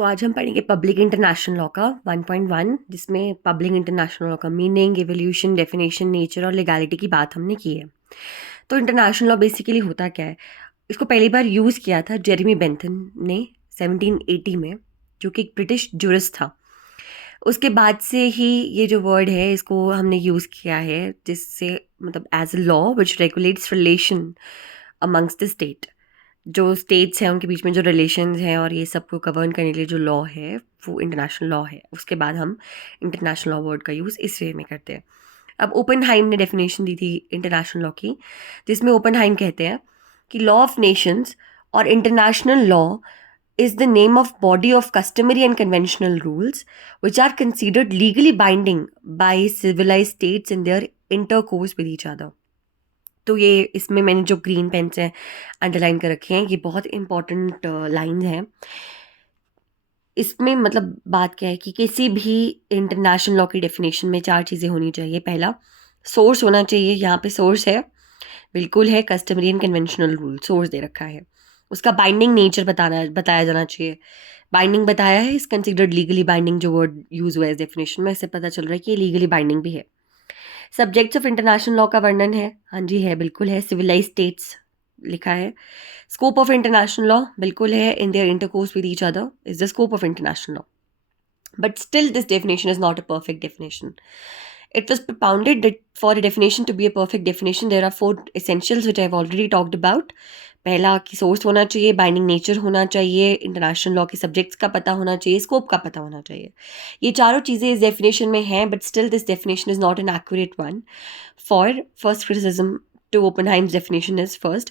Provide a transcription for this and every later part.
तो आज हम पढ़ेंगे पब्लिक इंटरनेशनल लॉ का 1.1, जिसमें पब्लिक इंटरनेशनल लॉ का मीनिंग, एवोल्यूशन, डेफिनेशन, नेचर और लीगैलिटी की बात हमने की है। तो इंटरनेशनल लॉ बेसिकली होता क्या है? इसको पहली बार यूज़ किया था जेरेमी बेंथन ने 1780 में, जो कि एक ब्रिटिश जुरिस्ट था। उसके बाद से ही ये जो वर्ड है इसको हमने यूज़ किया है, जिससे मतलब as a law which regulates relation amongst the state. जो स्टेट्स हैं उनके बीच में जो रिलेशंस हैं और ये सबको गवर्न करने के लिए जो लॉ है वो इंटरनेशनल लॉ है। उसके बाद हम इंटरनेशनल लॉ वर्ड का यूज़ इस वे में करते हैं। अब ओपनहाइम ने डेफिनेशन दी थी इंटरनेशनल लॉ की, जिसमें ओपनहाइम कहते हैं कि लॉ ऑफ नेशंस और international law is the name of body of customary and conventional rules which are considered legally binding by civilized states in their intercourse with each other. तो ये इसमें मैंने जो ग्रीन पेन्स हैं underline कर रखे हैं, ये बहुत इंपॉर्टेंट लाइंस हैं। इसमें मतलब बात क्या है कि किसी भी इंटरनेशनल लॉ की डेफिनेशन में 4 चीज़ें होनी चाहिए। पहला, सोर्स होना चाहिए। यहाँ पे सोर्स है, बिल्कुल है, customary and conventional rule source दे रखा है। उसका बाइंडिंग नेचर बताया जाना चाहिए। बाइंडिंग बताया है, इस कंसिडर्ड लीगली बाइंडिंग, जो वर्ड यूज़ हुआ है इस डेफिनेशन में, इससे पता चल रहा है कि ये लीगली बाइंडिंग भी है। सब्जेक्ट्स ऑफ इंटरनेशनल लॉ का वर्णन है, हाँ जी है, बिल्कुल है, सिविलाइज स्टेट्स लिखा है। स्कोप ऑफ इंटरनेशनल लॉ बिल्कुल है, in their intercourse with each other is the scope of international law. But still, this definition is not a perfect definition. It was propounded that for a definition to be a perfect definition, there are 4 essentials which I've already talked about. पहला कि source होना चाहिए, binding nature होना चाहिए, international law के subjects का पता होना चाहिए, स्कोप का पता होना चाहिए। ये चारों चीज़ें इस डेफिनेशन में हैं, but still this definition is not an accurate one. For first criticism to Oppenheim's definition is first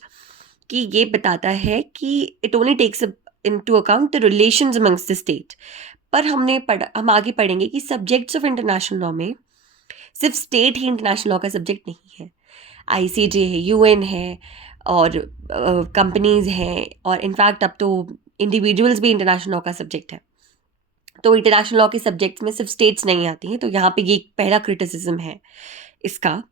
कि ये बताता है कि it only takes into account the relations amongst the state. पर हम आगे पढ़ेंगे कि सब्जेक्ट्स ऑफ इंटरनेशनल लॉ में सिर्फ स्टेट ही इंटरनेशनल लॉ का सब्जेक्ट नहीं है। आईसीजे है, यूएन है, और कंपनीज हैं, और इनफैक्ट अब तो इंडिविजुअल्स भी इंटरनेशनल लॉ का सब्जेक्ट है। तो इंटरनेशनल लॉ के सब्जेक्ट्स में सिर्फ स्टेट्स नहीं आती हैं। तो यहाँ पे ये पहला क्रिटिसिज्म है इसका।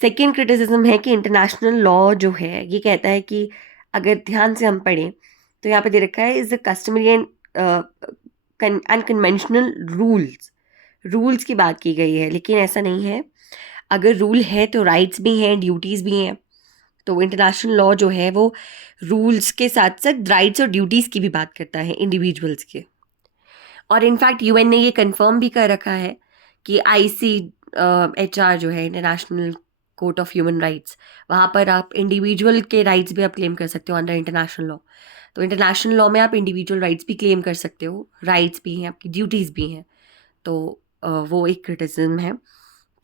सेकेंड क्रिटिसिज्म है कि इंटरनेशनल लॉ जो है ये कहता है कि अगर ध्यान से हम पढ़ें तो यहाँ पे दे रखा है is the customary and conventional rules की बात की गई है, लेकिन ऐसा नहीं है। अगर रूल है तो राइट्स भी हैं, ड्यूटीज़ भी हैं। तो इंटरनेशनल लॉ जो है वो रूल्स के साथ साथ राइट्स और ड्यूटीज़ की भी बात करता है इंडिविजुअल्स के। और इनफैक्ट यूएन ने ये कंफर्म भी कर रखा है कि ICHR जो है, international court of human rights, वहाँ पर आप इंडिविजुअल के राइट्स भी आप क्लेम कर सकते हो अंडर इंटरनेशनल लॉ। तो इंटरनेशनल लॉ में आप इंडिविजुअल राइट्स भी क्लेम कर सकते हो, राइट्स भी हैं, आपकी ड्यूटीज़ भी हैं। तो वो एक क्रिटिसिज्म है।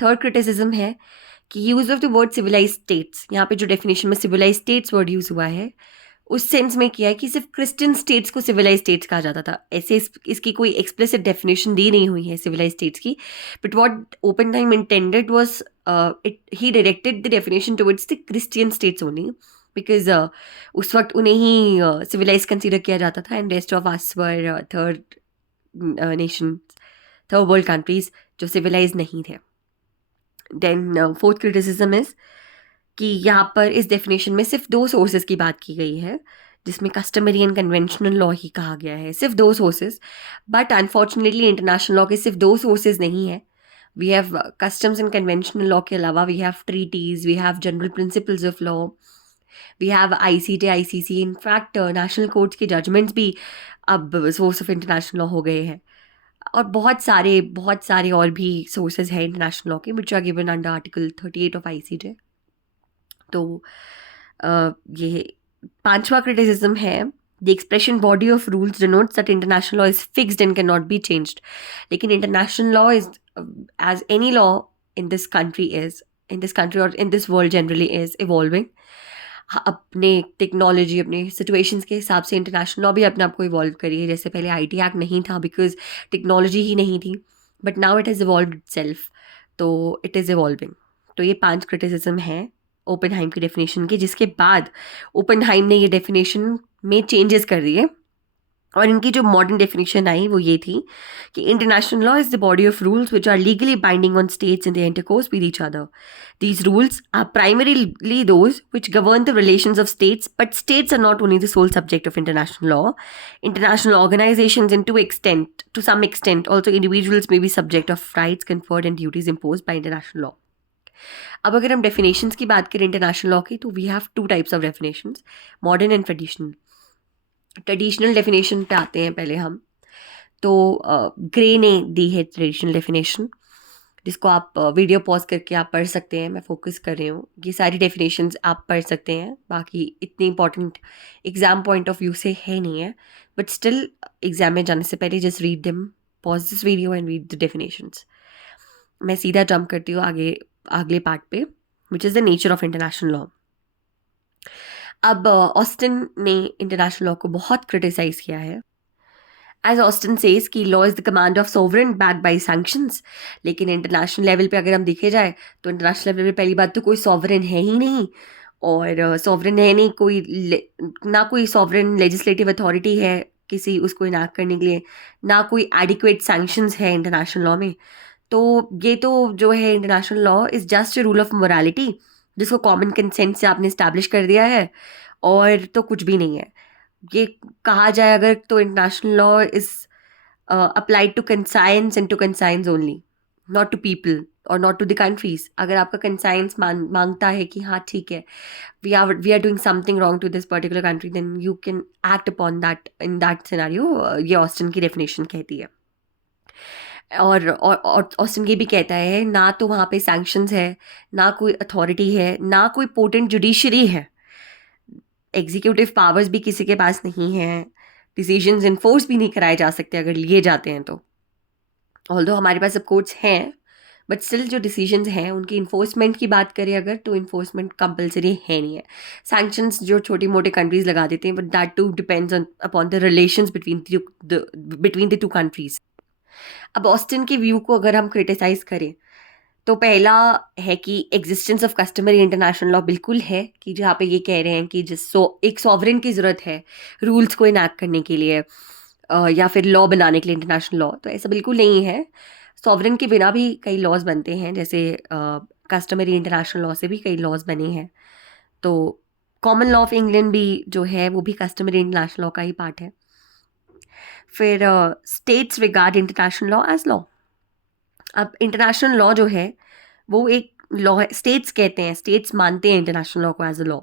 थर्ड क्रिटिसिज्म है कि use of the word civilise states, यहाँ पे जो डेफिनेशन में सिविलाइज स्टेट्स वर्ड यूज़ हुआ है उस सेंस में किया है कि सिर्फ क्रिश्चियन स्टेट्स को सिविलाइज स्टेट्स कहा जाता था। ऐसे इसकी कोई एक्सप्लिसिट डेफिनेशन दी नहीं हुई है सिविलाइज स्टेट्स की। But what Oppenheim intended was he directed the definition towards the Christian states only, because उस वक्त उन्हें ही सिविलाइज कंसिडर किया जाता था, and rest of us were third nation, third world countries जो सिविलाइज नहीं थे। देन फोर्थ क्रिटिसिज्म इज कि यहाँ पर इस डेफिनेशन में सिर्फ 2 सोर्सेज की बात की गई है, जिसमें कस्टमरी एंड कन्वेंशनल लॉ ही कहा गया है, सिर्फ 2 sources. But unfortunately international law के सिर्फ 2 सोर्सेज नहीं है। We have customs and conventional law के अलावा we have treaties, we have general principles of law, we have ICJ, ICC। In fact national courts के जजमेंट्स भी अब सोर्स ऑफ इंटरनेशनल लॉ हो गए हैं। और बहुत सारे और भी सोर्सेज हैं इंटरनेशनल लॉ के, which are given under article 38 of ICJ। तो ये 5वां क्रिटिसिज्म है, the expression body of rules denotes that international law is fixed and can not be changed. लेकिन international law is as any law in this country और in this world generally is evolving. अपने technology, अपने situations के हिसाब से international law भी अपने आप को इवॉल्व करी है। जैसे पहले IT एक्ट नहीं था बिकॉज टेक्नोलॉजी ही नहीं थी, but now it has evolve itself, तो इट इज़ इवॉल्विंग। तो ये 5 क्रिटिसिज्म हैं ओपनहाइम की डेफिनेशन के, जिसके बाद ओपनहाइम ने ये डेफिनेशन में चेंजेस कर दिए और इनकी जो मॉडर्न डेफिनेशन आई वो ये थी कि international law is the body of rules which are legally binding on states in the intercourse with each other. These rules are primarily those which govern the relations of states, but states are not only the sole subject of international law. International organizations, to some extent, also individuals may be subject of rights conferred and duties imposed by international law. अब अगर हम definitions की बात करें international law की, तो we have two types of definitions, modern and traditional. Traditional definition पे आते हैं पहले हम. तो ग्रे ने दी है ट्रेडिशनल डेफिनेशन, जिसको आप वीडियो पॉज करके आप पढ़ सकते हैं. मैं फोकस कर रही हूँ, ये सारी डेफिनेशंस आप पढ़ सकते हैं. बाकी इतनी important exam point of view से है नहीं है, बट स्टिल एग्जाम में जाने से पहले just read them, pause this video and read the definitions. मैं सीधा जंप करती हूँ आगे अगले पार्ट पे, which is the nature of international law. अब ऑस्टिन ने इंटरनेशनल लॉ को बहुत क्रिटिसाइज किया है. एज ऑस्टिन सेज कि law is the command of sovereign back by sanctions. लेकिन इंटरनेशनल लेवल पे अगर हम देखे जाए तो इंटरनेशनल लेवल पे पहली बात तो कोई सॉवरेन है ही नहीं, और सॉवरेन है नहीं कोई, ना कोई सॉवरेन लेजिस्लेटिव अथॉरिटी है किसी उसको इनाक्ट करने के लिए, ना कोई एडिक्वेट सैंक्शंस है इंटरनेशनल लॉ में. तो ये तो जो है international law is just a rule of morality, जिसको कॉमन कंसेंट से आपने इस्टेब्लिश कर दिया है, और तो कुछ भी नहीं है. ये कहा जाए अगर तो international law is applied to conscience and to conscience only, not to people और नॉट टू द कंट्रीज. अगर आपका कंसाइंस मांगता है कि हाँ ठीक है, we are doing something wrong to this particular country, then you can act upon that in that scenario. ये ऑस्टिन की डेफिनेशन कहती है. और ऑस्टिन ये भी कहता है ना तो वहाँ पे सैंक्शंस है, ना कोई अथॉरिटी है, ना कोई पोटेंट जुडिशरी है, एग्जीक्यूटिव पावर्स भी किसी के पास नहीं है, डिसीजंस इन्फोर्स भी नहीं कराए जा सकते अगर लिए जाते हैं तो. ऑल्दो हमारे पास सब कोर्ट्स हैं, बट स्टिल जो डिसीजंस हैं उनकी इन्फोर्समेंट की बात करें अगर, तो इन्फोर्समेंट कंपलसरी है नहीं है. सैंक्शंस जो छोटी मोटे कंट्रीज लगा देते हैं, but that too depends upon the relations between the two countries. अब ऑस्टिन के व्यू को अगर हम क्रिटिसाइज करें तो पहला है कि existence of customary international law बिल्कुल है, कि जहाँ पे ये कह रहे हैं कि एक सॉवरेन की ज़रूरत है रूल्स को इनैक्ट करने के लिए, या फिर लॉ बनाने के लिए इंटरनेशनल लॉ. तो ऐसा बिल्कुल नहीं है. सॉवरेन के बिना भी कई लॉज बनते हैं, जैसे कस्टमरी इंटरनेशनल लॉ से भी कई लॉज बने हैं. तो कॉमन लॉ ऑफ इंग्लैंड भी जो है वो भी कस्टमरी इंटरनेशनल लॉ का ही पार्ट है. फिर states regard international law as law. अब इंटरनेशनल लॉ जो है वो एक लॉ है, स्टेट्स कहते हैं, स्टेट्स मानते हैं इंटरनेशनल लॉ को as a law.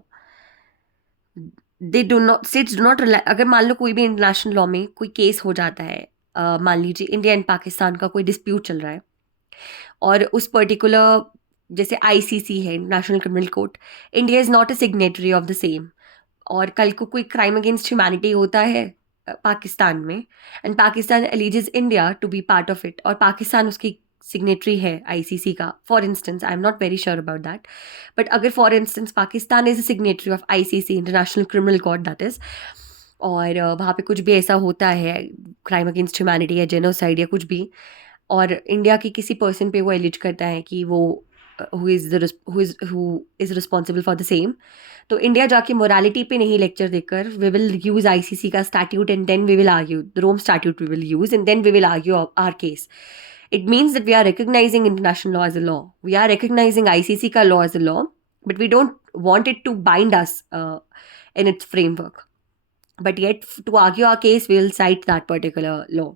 States do not rely. अगर मान लो कोई भी इंटरनेशनल लॉ में कोई केस हो जाता है, मान लीजिए इंडिया एंड पाकिस्तान का कोई डिस्प्यूट चल रहा है, और उस पर्टिकुलर, जैसे आईसीसी है, international criminal court, India is not a signatory of the same, और कल को कोई क्राइम अगेंस्ट ह्यूमैनिटी होता है पाकिस्तान में, and Pakistan alleges India to be part of it, और पाकिस्तान उसकी सिग्नेटरी है आईसीसी का, for instance, I am not very sure about that, but अगर for instance Pakistan is a signatory of ICC, international criminal court that is, और वहाँ पे कुछ भी ऐसा होता है, क्राइम अगेंस्ट ह्यूमैनिटी या जेनोसाइड या कुछ भी, और इंडिया की किसी पर्सन पे वो एलिज करता है कि वो who is responsible for the same, तो इंडिया जाके मोरालिटी पे नहीं लेक्चर देकर, वी विल यूज़ आईसीसी का statute and then we will argue the Rome statute, we will use and then we will argue our case. It means that we are recognizing international law as a law. We are recognizing ICC का law as a law, but we don't want it to bind us in its framework. But yet, to argue our case, we will cite that particular law.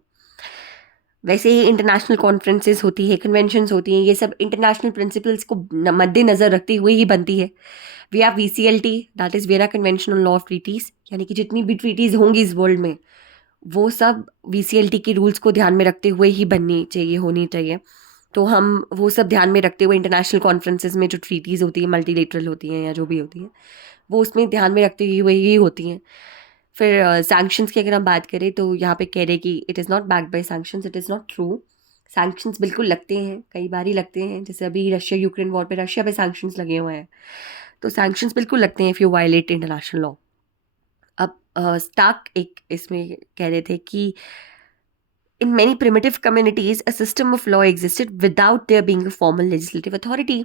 वैसे ही international conferences होती है, conventions होती हैं, ये सब international principles को मद्देनज़र रखते हुए ही बनती है. We have VCLT, that is Vienna convention on law of treaties, यानी कि जितनी भी ट्रीटीज़ होंगी इस वर्ल्ड में, वो सब VCLT के रूल्स को ध्यान में रखते हुए ही बननी चाहिए, होनी चाहिए. तो हम वो सब ध्यान में रखते हुए इंटरनेशनल कॉन्फ्रेंसेस में जो ट्रीटीज़ होती है, मल्टीलेटरल होती हैं या जो भी होती हैं, वो उसमें ध्यान में रखते हुए ही होती हैं. फिर सैंक्शंस की अगर हम बात करें तो यहाँ पे कह रहे कि it is not backed by sanctions, it is not true. Sanctions बिल्कुल लगते हैं, कई बार ही लगते हैं, जैसे अभी रशिया यूक्रेन वॉर पे रशिया पे सैंक्शंस लगे हुए हैं, तो सैंक्शंस बिल्कुल लगते हैं if you violate international law. अब स्टार्क एक इसमें कह रहे थे कि in many primitive communities, a system of law existed without there being a formal legislative authority.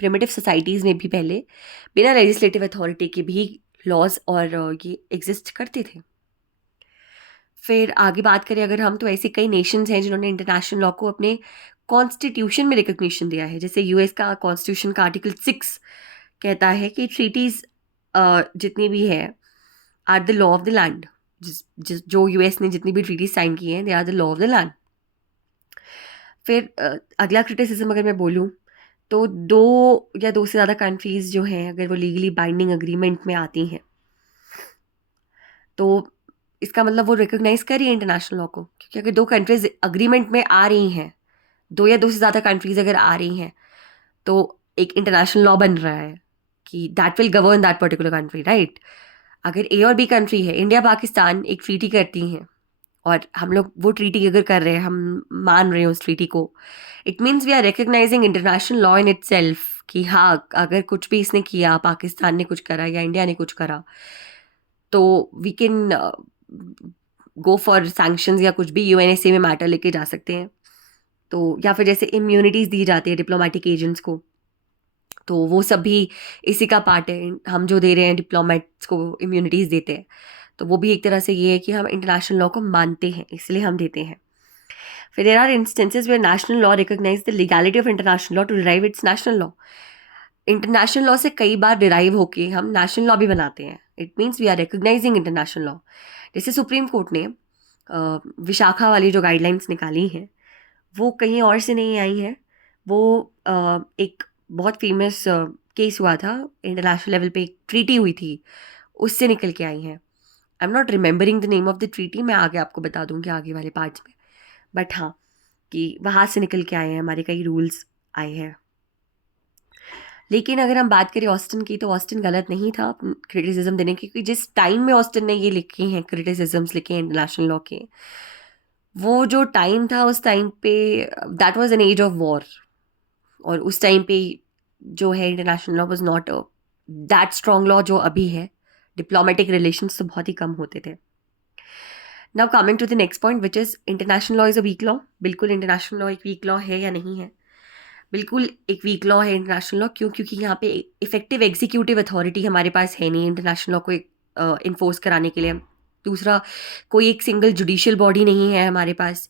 Primitive societies में भी पहले बिना legislative authority के भी laws और ये exist करते थे. फिर आगे बात करें अगर हम, तो ऐसे कई नेशंस हैं जिन्होंने इंटरनेशनल लॉ को अपने कॉन्स्टिट्यूशन में रिकग्निशन दिया है। जैसे यूएस का कॉन्स्टिट्यूशन का आर्टिकल 6 कहता है कि ट्रीटीज जितनी भी है are the law of the land. जो यूएस ने जितनी भी ट्रीटीज साइन की हैं, they are the law of the land. फिर अगला क्रिटिसिज्म अगर मैं बोलूँ, तो 2 या 2 से ज़्यादा कंट्रीज़ जो हैं, अगर वो लीगली बाइंडिंग अग्रीमेंट में आती हैं, तो इसका मतलब वो रिकॉग्नाइज कर रही है इंटरनेशनल लॉ को। क्योंकि अगर 2 कंट्रीज अग्रीमेंट में आ रही हैं, 2 या 2 से ज़्यादा कंट्रीज अगर आ रही हैं, तो एक इंटरनेशनल लॉ बन रहा है कि that will govern that particular country, right. अगर ए और बी कंट्री है, इंडिया पाकिस्तान एक ट्रीटी करती हैं और हम लोग वो ट्रीटी अगर कर रहे हैं, हम मान रहे हैं उस ट्रीटी को, it means we are recognising international law in itself कि हाँ, अगर कुछ भी इसने किया, पाकिस्तान ने कुछ करा या इंडिया ने कुछ करा, तो we can go for sanctions या कुछ भी यूएनएसए में मैटर लेके जा सकते हैं। तो या फिर जैसे इम्यूनिटीज़ दी जाती है डिप्लोमेटिक एजेंट्स को, तो वो सब भी इसी का पार्ट है। हम जो दे रहे हैं डिप्लोमेट्स को इम्यूनिटीज़ देते हैं, तो वो भी एक तरह से ये है कि हम इंटरनेशनल लॉ को मानते हैं, इसलिए हम देते हैं। फिर there are instances where national law recognise the legality of international law to derive its national law. International law से कई बार डिराइव होके हम नेशनल लॉ भी बनाते हैं। It means we are recognising international law. जैसे सुप्रीम कोर्ट ने विशाखा वाली जो गाइडलाइंस निकाली हैं, वो कहीं और से नहीं आई हैं। वो एक बहुत फेमस केस हुआ था, इंटरनेशनल लेवल पे एक ट्रीटी हुई थी, उससे निकल के आई हैं। आई am not remembering the name of the treaty, मैं आगे आपको बता दूंगी आगे वाले पार्ट्स में। बट हाँ, कि वहाँ से निकल के आए हैं, हमारे कई रूल्स आए हैं। लेकिन अगर हम बात करें ऑस्टिन की, तो ऑस्टिन गलत नहीं था क्रिटिसिज्म देने की, क्योंकि जिस टाइम में ऑस्टिन ने ये लिखे हैं, क्रिटिसिज्म्स लिखे हैं इंटरनेशनल लॉ के, वो जो टाइम था उस टाइम पे that was an age of war. और उस टाइम पे जो है international law was not that strong law जो अभी है। डिप्लोमेटिक रिलेशंस तो बहुत ही कम होते थे। Now coming to the next point which is international law is a weak law. बिल्कुल इंटरनेशनल लॉ एक वीक लॉ है या नहीं है? बिल्कुल एक वीक लॉ है इंटरनेशनल लॉ। क्यों? क्योंकि यहाँ पे इफेक्टिव एग्जीक्यूटिव अथॉरिटी हमारे पास है नहीं इंटरनेशनल लॉ को इन्फोर्स कराने के लिए। दूसरा, कोई एक सिंगल जुडिशियल बॉडी नहीं है हमारे पास।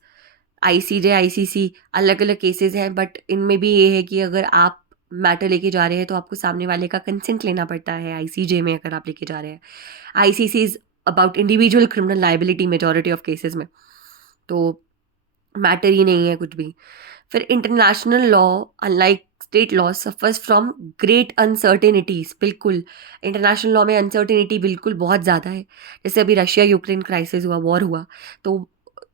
आईसीजे, आईसीसी अलग अलग केसेस हैं, बट इनमें भी ये है कि अगर आप मैटर लेके जा रहे हैं तो आपको सामने वाले का कंसेंट लेना पड़ता है। आईसीजे में अगर आप लेके जा रहे हैं, ICC is about individual criminal liability majority of cases में, तो मैटर ही नहीं है कुछ भी। फिर international law unlike state law suffers from great uncertainties. बिल्कुल इंटरनेशनल लॉ में अनसर्टेनिटी बिल्कुल बहुत ज़्यादा है। जैसे अभी रशिया यूक्रेन क्राइसिस हुआ, वॉर हुआ, तो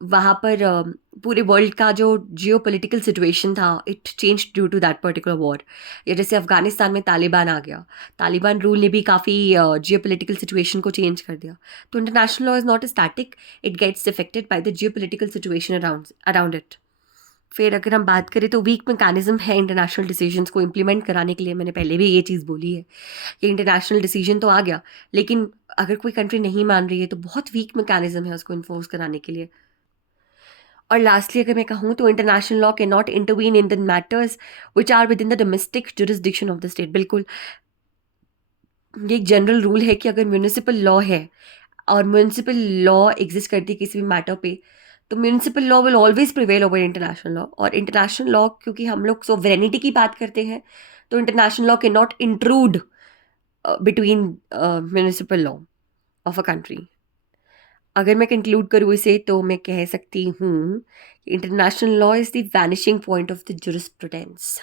वहाँ पर पूरे वर्ल्ड का जो जियो पोलिटिकल सिचुएशन था, it change due to that particular war. या जैसे अफगानिस्तान में तालिबान आ गया, तालिबान रूल ने भी काफ़ी जियो पोलिटिकल सिचुएशन को चेंज कर दिया। तो international law is not static, it gets affected by the geo political situation around it. फिर अगर हम बात करें तो वीक मैकेनिज्म है इंटरनेशनल डिसीजंस को इम्प्लीमेंट कराने के लिए। मैंने पहले भी ये चीज़ बोली है कि इंटरनेशनल डिसीजन तो आ गया, लेकिन अगर कोई कंट्री नहीं मान रही है तो बहुत वीक मैकेनिज्म है उसको इन्फोर्स कराने के लिए। और लास्टली अगर मैं कहूँ तो international law can not intervene in the matters which are within the domestic jurisdiction of the state. बिल्कुल ये एक जनरल रूल है कि अगर म्यूनिसिपल लॉ है और म्यूनिसिपल लॉ एग्जिस्ट करती है किसी भी मैटर पे, तो municipal law will always prevail over international law. और इंटरनेशनल लॉ, क्योंकि हम लोग सोवरेनिटी की बात करते हैं, तो international law can not intrude between municipal law of a country. अगर मैं कंक्लूड करूँ इसे, तो मैं कह सकती हूँ international law is the vanishing point of the jurisprudence.